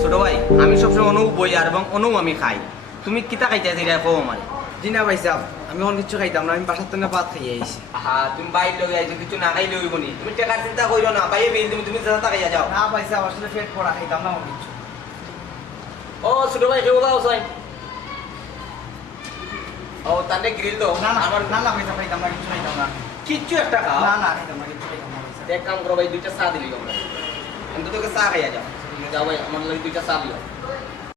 ছোট ভাই আমি সবসময় অনু বই আর এবং অনু আমি খাই তুমি কিতা খাইতে আছি রে কও আমার দিনা ভাই সাহেব আমি অন্য কিছু খাইতাম না আমি বাসার তো ভাত খাইয়ে আইছি আহা তুমি বাইর লগে আইছো কিছু না খাইলে হইব নি তুমি টাকার চিন্তা কইরো না বাইরে বিল তুমি জাতা খাইয়া যাও না ভাই সাহেব আসলে পেট পড়া খাইতাম না অন্য কিছু ও ছোট ভাই কেউ দাও সাই ও তানে গ্রিল দাও না না আমার না না ভাই সাহেব খাইতাম না কিছু খাইতাম না কিচ্ছু একটা খাও না না খাইতাম না কিছু খাইতাম না ভাই সাহেব। এক কাম করো ভাই দুইটা চা দিলি তোমরা আমি তো তোকে চা খাইয়া যাও যাও ভাই আমার লাগে দুইটা চা দিও